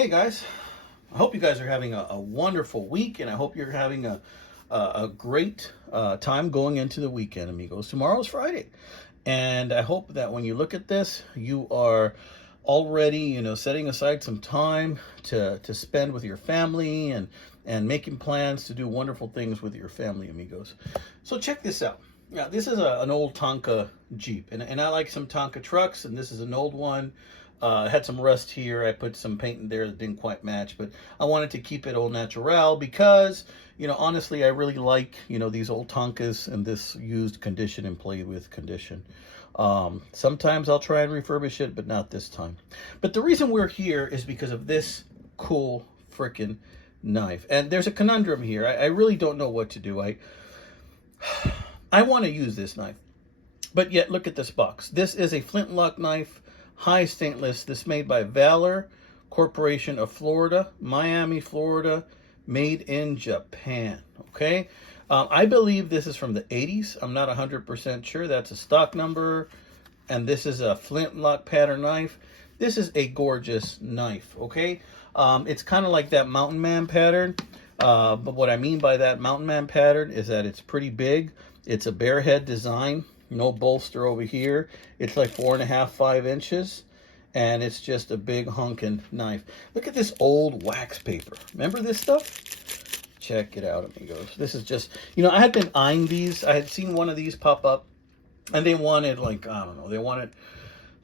Hey guys, I hope you guys are having a wonderful week, and I hope you're having a great time going into the weekend, amigos. Tomorrow's Friday, and I hope that when you look at this, you are already, setting aside some time to spend with your family and making plans to do wonderful things with your family, amigos. So check this out. Now, this is an old Tonka Jeep, and I like some Tonka trucks, and this is an old one. Had some rust here. I put some paint in there that didn't quite match, but I wanted to keep it au natural because, honestly, I really like, these old Tonkas in this used condition and play with condition. Sometimes I'll try and refurbish it, but not this time. But the reason we're here is because of this cool freaking knife. And there's a conundrum here. I really don't know what to do. I want to use this knife, but yet look at this box. This is a Flintlock knife, high stainless. This made by Valor Corporation of Florida, Miami, Florida, made in Japan. Okay, I believe this is from the 80s. I'm not 100% sure. That's a stock number, and this is a Flintlock pattern knife. This is a gorgeous knife. Okay, it's kind of like that Mountain Man pattern. But what I mean by that Mountain Man pattern is that it's pretty big. It's a bare head design, no bolster over here. It's like 4.5, 5 inches, and it's just a big honking knife. Look at this old wax paper. Remember this stuff? Check it out, amigos. This is just, I had been eyeing these. I had seen one of these pop up, and they wanted like, I don't know, they wanted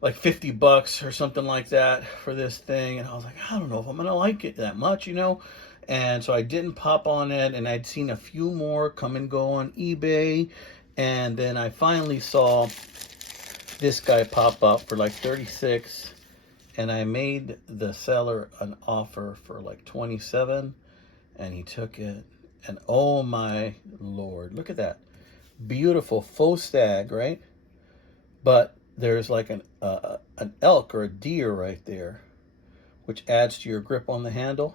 like $50 or something like that for this thing. And I was like, I don't know if I'm going to like it that much, And so I didn't pop on it, and I'd seen a few more come and go on eBay. And then I finally saw this guy pop up for like 36, and I made the seller an offer for like 27, and he took it. And oh my Lord, look at that. Beautiful faux stag, right? But there's like an elk or a deer right there, which adds to your grip on the handle.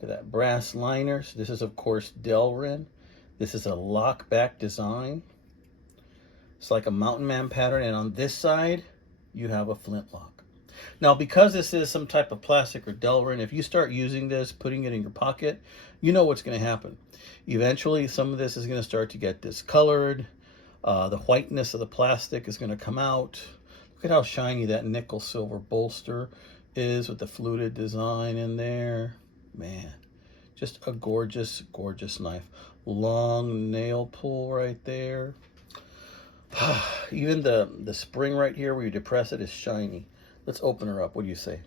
Look at that, brass liners. This is, of course, Delrin. This is a lockback design. It's like a Mountain Man pattern, and on this side, you have a Flintlock. Now, because this is some type of plastic or Delrin, if you start using this, putting it in your pocket, you know what's going to happen. Eventually, some of this is going to start to get discolored. The whiteness of the plastic is going to come out. Look at how shiny that nickel silver bolster is with the fluted design in there. Man, just a gorgeous, gorgeous knife. Long nail pull right there. Even the spring right here where you depress it is shiny. Let's open her up. What do you say?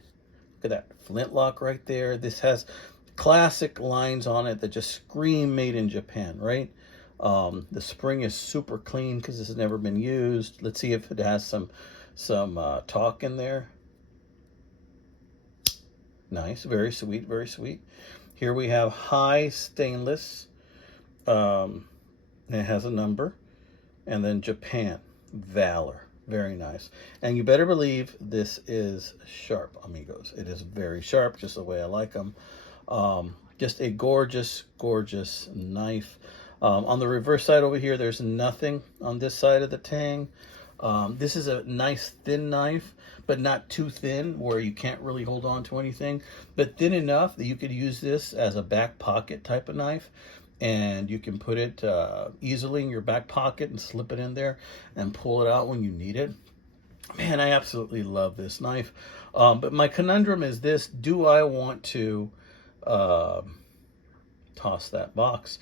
Look at that Flintlock right there. This has classic lines on it that just scream made in Japan, right? The spring is super clean because this has never been used. Let's see if it has some talk in there. Nice, very sweet, very sweet. Here we have high stainless. It has a number. And then Japan, Valor. Very nice. And you better believe this is sharp, amigos. It is very sharp, just the way I like them. Just a gorgeous, gorgeous knife. On the reverse side over here, there's nothing on this side of the tang. This is a nice thin knife, but not too thin where you can't really hold on to anything, but thin enough that you could use this as a back pocket type of knife, and you can put it easily in your back pocket and slip it in there and pull it out when you need it. Man, I absolutely love this knife. But my conundrum is this: do I want to toss that box?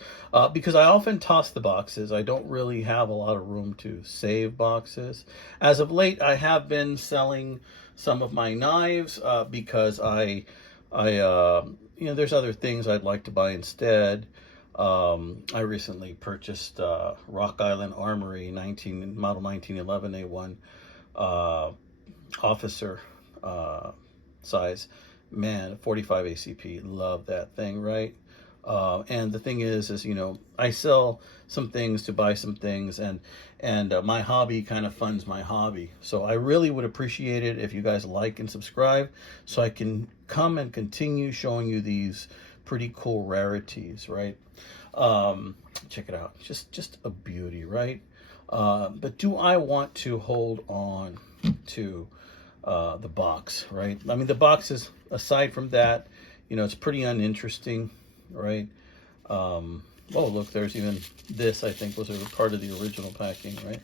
Because I often toss the boxes. I don't really have a lot of room to save boxes. As of late, I have been selling some of my knives because I there's other things I'd like to buy instead. I recently purchased Rock Island Armory model 1911 A1 officer size. Man, 45 ACP. Love that thing, right? And the thing is I sell some things to buy some things, and my hobby kind of funds my hobby. So I really would appreciate it if you guys like and subscribe, so I can come and continue showing you these pretty cool rarities, right? Check it out. Just a beauty, right? But do I want to hold on to the box, right? I mean, the box is aside from that, it's pretty uninteresting, right? Oh, look, there's even this, I think, was a part of the original packing, right?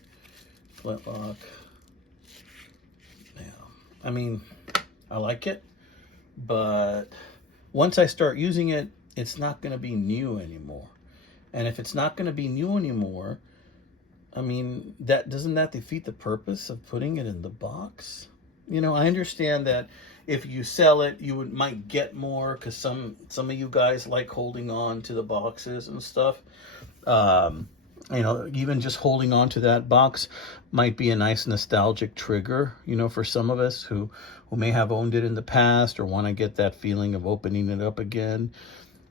Flintlock. Yeah. I mean, I like it, but once I start using it, it's not going to be new anymore. And if it's not going to be new anymore, I mean, doesn't that defeat the purpose of putting it in the box? I understand that if you sell it, you might get more because some of you guys like holding on to the boxes and stuff. Even just holding on to that box might be a nice nostalgic trigger, for some of us who may have owned it in the past or want to get that feeling of opening it up again.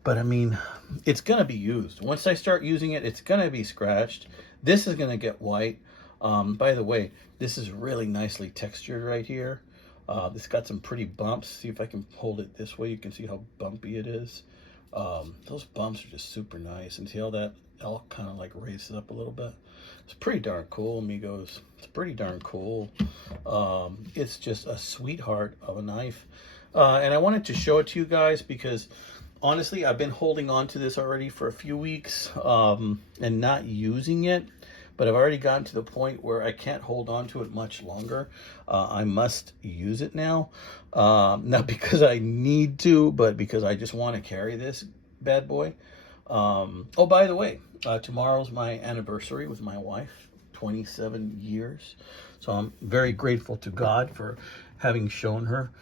But I mean, it's going to be used. Once I start using it, it's going to be scratched. This is going to get white. By the way, this is really nicely textured right here. It's got some pretty bumps. See if I can hold it this way. You can see how bumpy it is. Those bumps are just super nice. And see how that elk kind of like raises up a little bit? It's pretty darn cool, amigos. It's pretty darn cool. It's just a sweetheart of a knife. And I wanted to show it to you guys because honestly, I've been holding on to this already for a few weeks and not using it. But I've already gotten to the point where I can't hold on to it much longer. I must use it now. Not because I need to, but because I just want to carry this bad boy. Oh, by the way, tomorrow's my anniversary with my wife, 27 years. So I'm very grateful to God for having shown her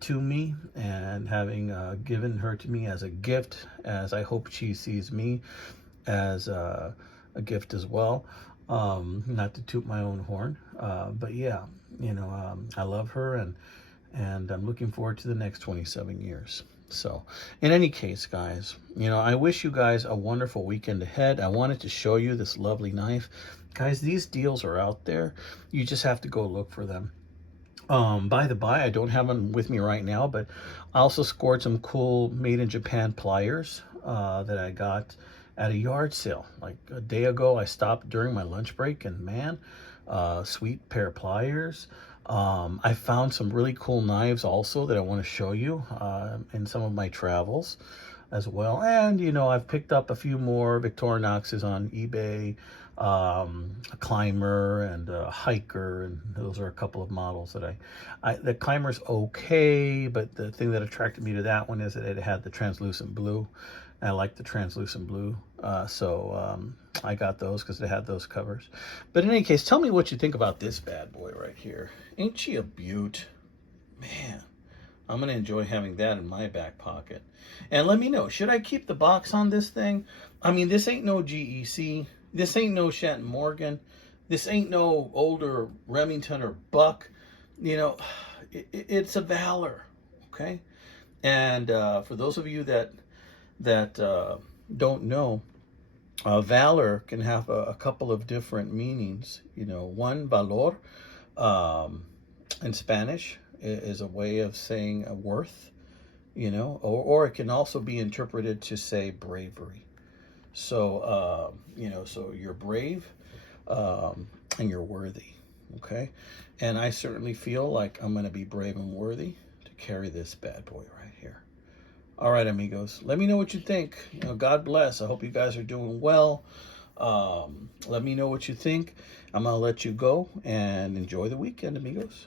to me and having given her to me as a gift, as I hope she sees me as a gift as well. Not to toot my own horn, but yeah, I love her and I'm looking forward to the next 27 years. So in any case, guys, I wish you guys a wonderful weekend ahead. I wanted to show you this lovely knife. Guys, these deals are out there. You just have to go look for them. By the by, I don't have them with me right now, but I also scored some cool made in Japan pliers that I got at a yard sale. Like a day ago, I stopped during my lunch break and man, sweet pair of pliers. I found some really cool knives also that I want to show you in some of my travels as well. And, I've picked up a few more Victorinoxes on eBay, a climber and a hiker, and those are a couple of models that the climber's okay, but the thing that attracted me to that one is that it had the translucent blue. I like the translucent blue, so I got those because they had those covers. But in any case, tell me what you think about this bad boy right here. Ain't she a beaut? Man, I'm going to enjoy having that in my back pocket. And let me know, should I keep the box on this thing? I mean, this ain't no GEC. This ain't no Shanton Morgan. This ain't no older Remington or Buck. It's a Valor, okay? And for those of you that don't know, Valor can have a couple of different meanings. One, Valor, in Spanish is a way of saying a worth, or it can also be interpreted to say bravery. So, so you're brave and you're worthy, okay? And I certainly feel like I'm going to be brave and worthy to carry this bad boy right here. All right, amigos, let me know what you think. God bless. I hope you guys are doing well. Let me know what you think. I'm going to let you go and enjoy the weekend, amigos.